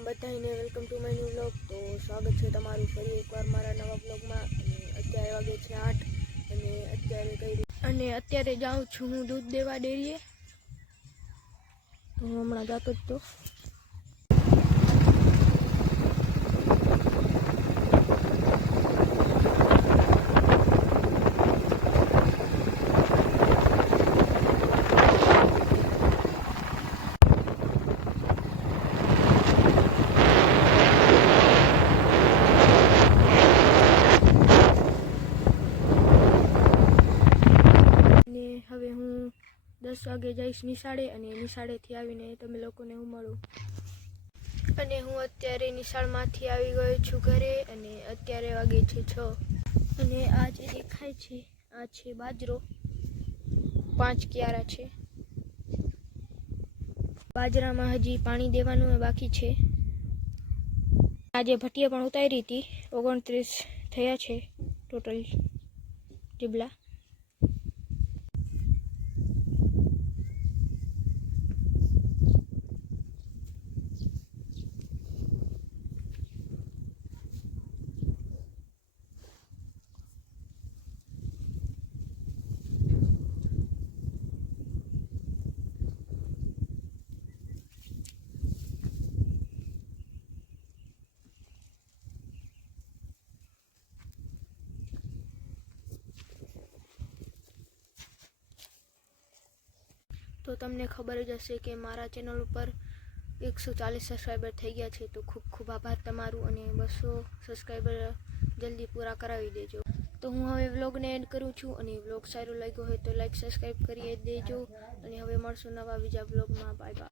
રામ બધાને welcome to my new blog તો સ્વાગત છે તમારું ફરી એકવાર મારા નવા બ્લોગમાં અત્યારે વાગે છે આઠ, અને અત્યારે કઈ રીતે અને અત્યારે જાઉં છું હું દૂધ દેવા ડેરીએ. તો હમણાં જતો જ તો. દસ વાગે જઈશ નિશાળે અને નિશાળેથી આવીને તમે લોકોને હું મળું. અને હું અત્યારે નિશાળમાંથી આવી ગયો છું ઘરે અને અત્યારે વાગે છે છ. અને આ જે દેખાય છે, આ છે બાજરો. પાંચ ક્યારા છે. બાજરામાં હજી પાણી દેવાનું બાકી છે. આજે ભટીયા પણ ઉતારી હતી. ઓગણત્રીસ થયા છે ટોટલ. ટીબલા તો તમને ખબર જ હશે કે મારા ચેનલ ઉપર એકસો ચાલીસ સબસ્ક્રાઈબર થઈ ગયા છે, તો ખૂબ ખૂબ આભાર તમારું અને બસો સબસ્ક્રાઈબર જલ્દી પૂરા કરાવી દેજો. તો હું હવે વ્લોગને એન્ડ કરું છું અને વ્લોગ સારો લાગ્યો હોય તો લાઈક સબસ્ક્રાઈબ કરી દેજો અને હવે મળશું નવા બીજા વ્લોગમાં. Bye bye